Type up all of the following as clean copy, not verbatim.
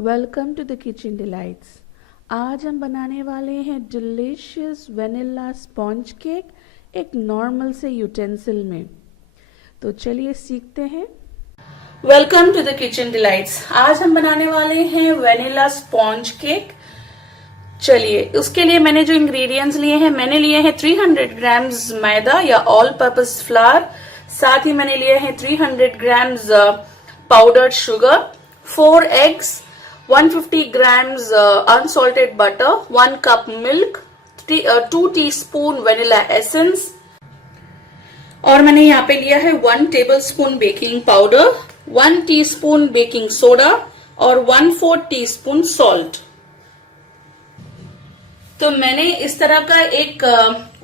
Welcome to the Kitchen Delights. आज हम बनाने वाले हैं डिलीशियस वेनिला स्पॉन्ज केक एक नॉर्मल से यूटेंसिल में। तो चलिए सीखते हैं। Welcome to the Kitchen Delights. आज हम बनाने वाले हैं वेनिला स्पॉन्ज केक। चलिए, उसके लिए मैंने जो इंग्रेडिएंट्स लिए हैं, मैंने लिए हैं 300 ग्राम्स मैदा या ऑल पर्पस फ्लावर, साथ ही मैंने लिए हैं 300 grams powdered sugar, 4 eggs, 150 grams unsalted butter, 1 cup milk, 2 teaspoon vanilla essence, और मैंने यहाँ पे लिया है 1 tablespoon baking powder, 1 teaspoon baking soda और 1/4 टीस्पून सॉल्ट। तो मैंने इस तरह का एक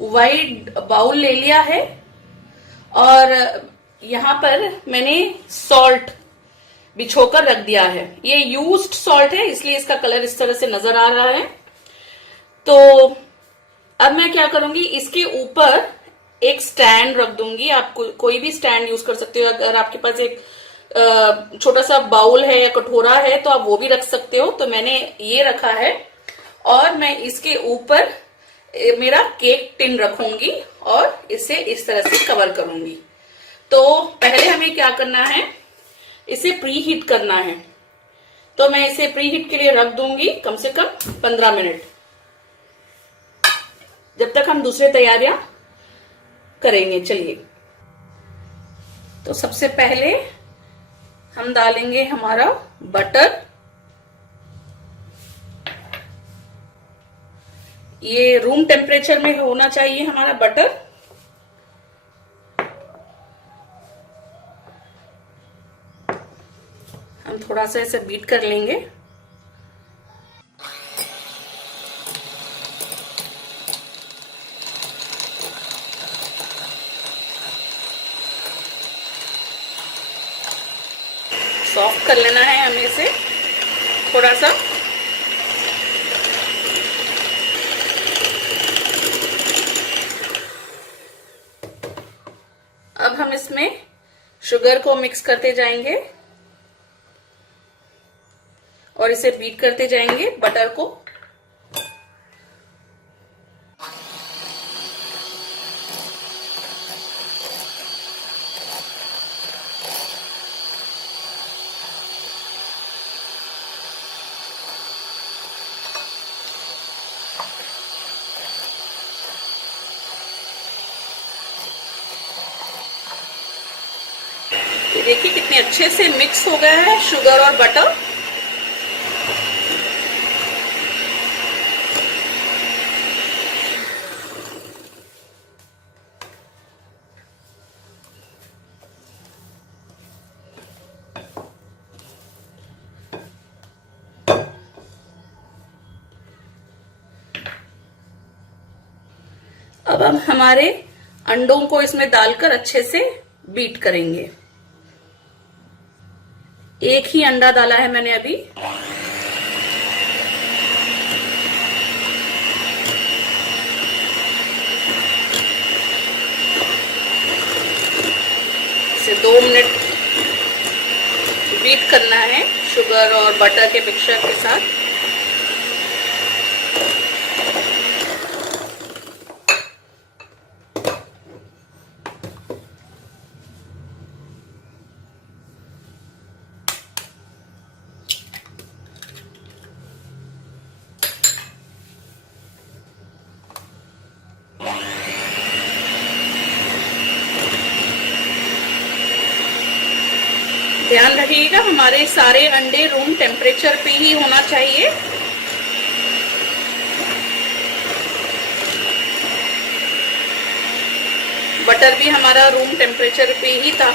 वाइड बाउल ले लिया है और यहाँ पर मैंने सॉल्ट बिछोकर रख दिया है। ये यूज्ड सॉल्ट है, इसलिए इसका कलर इस तरह से नजर आ रहा है। तो अब मैं क्या करूंगी, इसके ऊपर एक स्टैंड रख दूंगी। आप कोई भी स्टैंड यूज कर सकते हो। अगर आपके पास एक छोटा सा बाउल है या कटोरा है तो आप वो भी रख सकते हो। तो मैंने ये रखा है और मैं इसके ऊपर मेरा केक टिन रखूंगी और इसे इस तरह से कवर करूंगी। तो पहले हमें क्या करना है, इसे प्री हीट करना है। तो मैं इसे प्री हीट के लिए रख दूंगी कम से कम 15 मिनट, जब तक हम दूसरी तैयारियां करेंगे। चलिए, तो सबसे पहले हम डालेंगे हमारा बटर। ये रूम टेम्परेचर में होना चाहिए हमारा बटर। हम थोड़ा सा इसे बीट कर लेंगे। सॉफ्ट कर लेना है हमें इसे थोड़ा सा। अब हम इसमें शुगर को मिक्स करते जाएंगे और इसे बीट करते जाएंगे बटर को। ये देखिए कितने अच्छे से मिक्स हो गया है शुगर और बटर। अब हम हमारे अंडों को इसमें डालकर अच्छे से बीट करेंगे। एक ही अंडा डाला है मैंने अभी। इसे 2 मिनट बीट करना है शुगर और बटर के मिक्सचर के साथ। ध्यान रखिएगा हमारे सारे अंडे रूम टेम्परेचर पे ही होना चाहिए। बटर भी हमारा रूम टेम्परेचर पे ही था।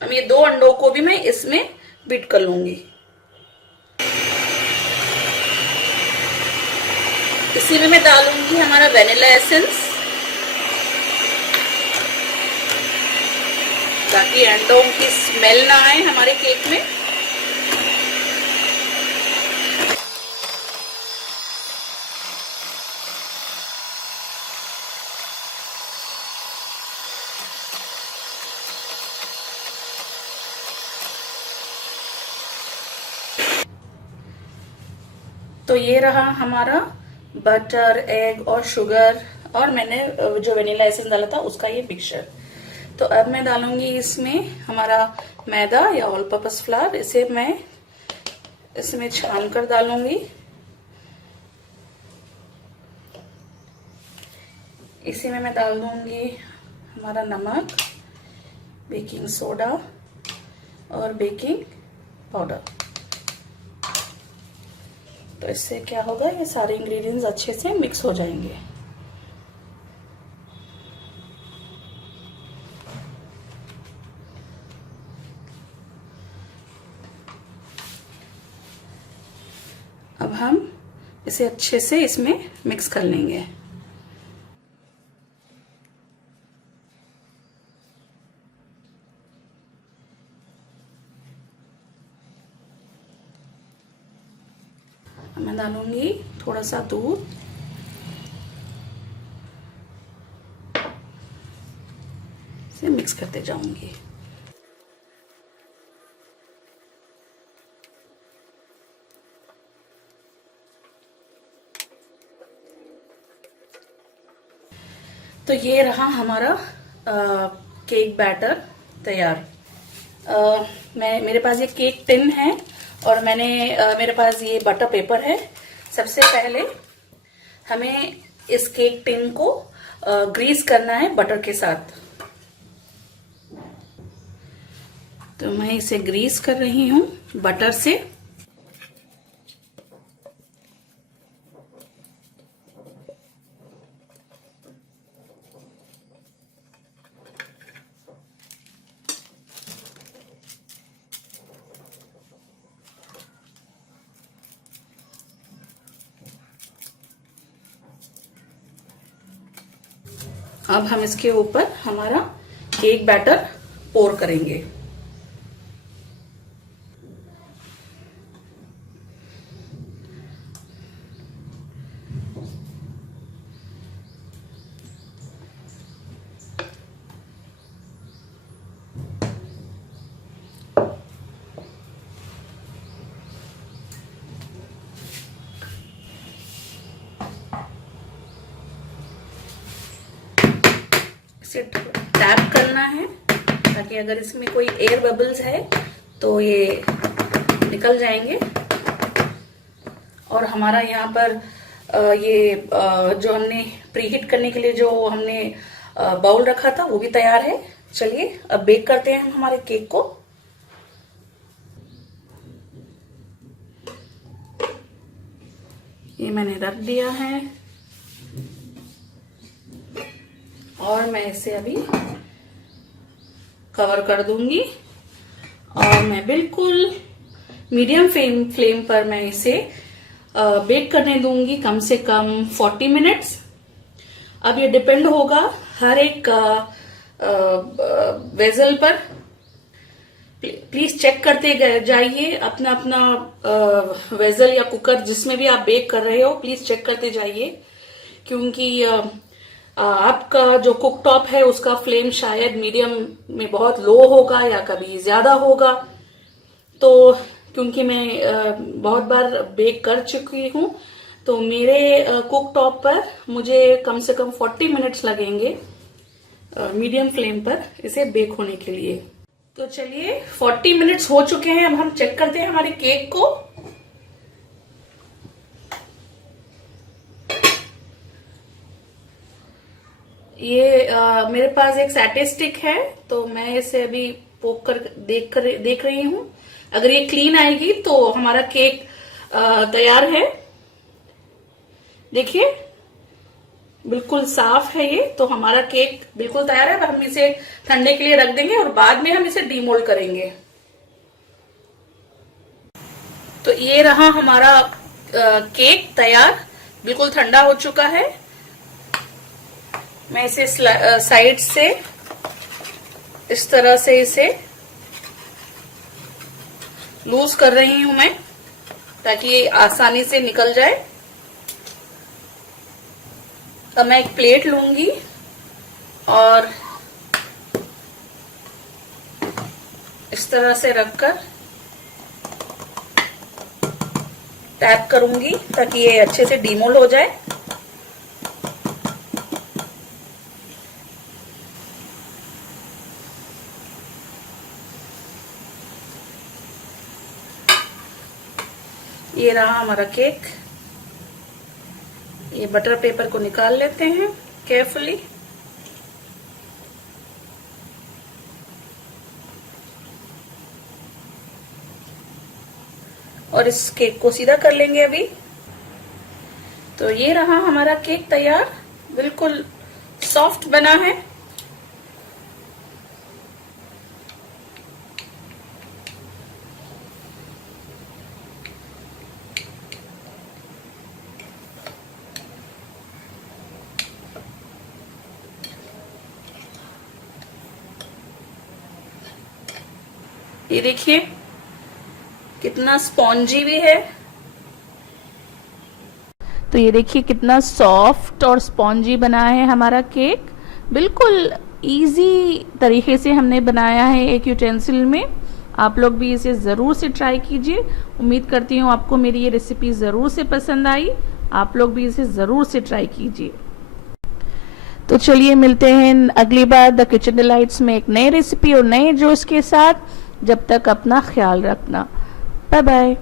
ये 2 अंडों को भी मैं इसमें बीट कर लूंगी। इसी में मैं डालूंगी हमारा वेनिला एसेंस। ताकि अंडों की स्मेल ना आए हमारे केक में। तो ये रहा हमारा बटर, एग और शुगर, और मैंने जो वेनिला एसेंस डाला था उसका ये मिक्सचर। तो अब मैं डालूंगी इसमें हमारा मैदा या ऑल पर्पस फ्लावर। इसे मैं इसमें छान कर डालूंगी। इसी में मैं डाल दूंगी हमारा नमक, बेकिंग सोडा और बेकिंग पाउडर। तो इससे क्या होगा, ये सारे इंग्रेडिएंट्स अच्छे से मिक्स हो जाएंगे। अब हम इसे अच्छे से इसमें मिक्स कर लेंगे। मैं डालूंगी थोड़ा सा दूध, इसे मिक्स करते जाऊंगी। तो ये रहा हमारा केक बैटर तैयार। मेरे पास ये केक टिन है और मेरे पास ये बटर पेपर है। सबसे पहले हमें इस केक टिन को ग्रीस करना है बटर के साथ। तो मैं इसे ग्रीस कर रही हूँ बटर से। अब हम इसके ऊपर हमारा केक बैटर पोर करेंगे। इसे टैप करना है ताकि अगर इसमें कोई एयर बबल्स है तो ये निकल जाएंगे। और हमारा यहाँ पर जो हमने प्रीहीट करने के लिए जो हमने बाउल रखा था वो भी तैयार है। चलिए अब बेक करते हैं हम हमारे केक को। ये मैंने रख दिया है और मैं इसे अभी कवर कर दूंगी और मैं बिल्कुल मीडियम फ्लेम पर मैं इसे बेक करने दूंगी कम से कम 40 मिनट्स। अब ये डिपेंड होगा हर एक वेजल पर। प्लीज चेक करते जाइए अपना अपना वेजल या कुकर जिसमें भी आप बेक कर रहे हो, प्लीज चेक करते जाइए, क्योंकि आपका जो कुक टॉप है उसका फ्लेम शायद मीडियम में बहुत लो होगा या कभी ज्यादा होगा। तो क्योंकि मैं बहुत बार बेक कर चुकी हूं तो मेरे कुक टॉप पर मुझे कम से कम 40 मिनट्स लगेंगे मीडियम फ्लेम पर इसे बेक होने के लिए। तो चलिए 40 मिनट्स हो चुके हैं। अब हम चेक करते हैं हमारे केक को। ये मेरे पास एक सैटे स्टिक है तो मैं इसे अभी पोक कर देख रही हूं। अगर ये क्लीन आएगी तो हमारा केक तैयार है। देखिए बिल्कुल साफ है ये, तो हमारा केक बिल्कुल तैयार है। अब हम इसे ठंडे के लिए रख देंगे और बाद में हम इसे डीमोल्ड करेंगे। तो ये रहा हमारा केक तैयार, बिल्कुल ठंडा हो चुका है। मैं इसे साइड से इस तरह से इसे लूज कर रही हूं मैं, ताकि ये आसानी से निकल जाए। अब मैं एक प्लेट लूंगी और इस तरह से रखकर टैप करूंगी ताकि ये अच्छे से डीमोल्ड हो जाए। ये रहा हमारा केक। ये बटर पेपर को निकाल लेते हैं केयरफुली। और इस केक को सीधा कर लेंगे अभी। तो ये रहा हमारा केक तैयार, बिल्कुल सॉफ्ट बना है। ये देखिए कितना स्पॉन्जी भी है। तो ये देखिए कितना सॉफ्ट और स्पॉन्जी बना है हमारा केक। बिल्कुल इजी तरीके से हमने बनाया है एक यूटेंसिल में। आप लोग भी इसे ज़रूर से ट्राई कीजिए। उम्मीद करती हूँ आपको मेरी ये रेसिपी ज़रूर से पसंद आई। आप लोग भी इसे ज़रूर से ट्राई कीजिए। तो चलिए मिलते हैं अगली बार द किचन डिलाइट्स में एक नई रेसिपी और नए जोश के साथ। जब तक अपना ख्याल रखना। Bye bye.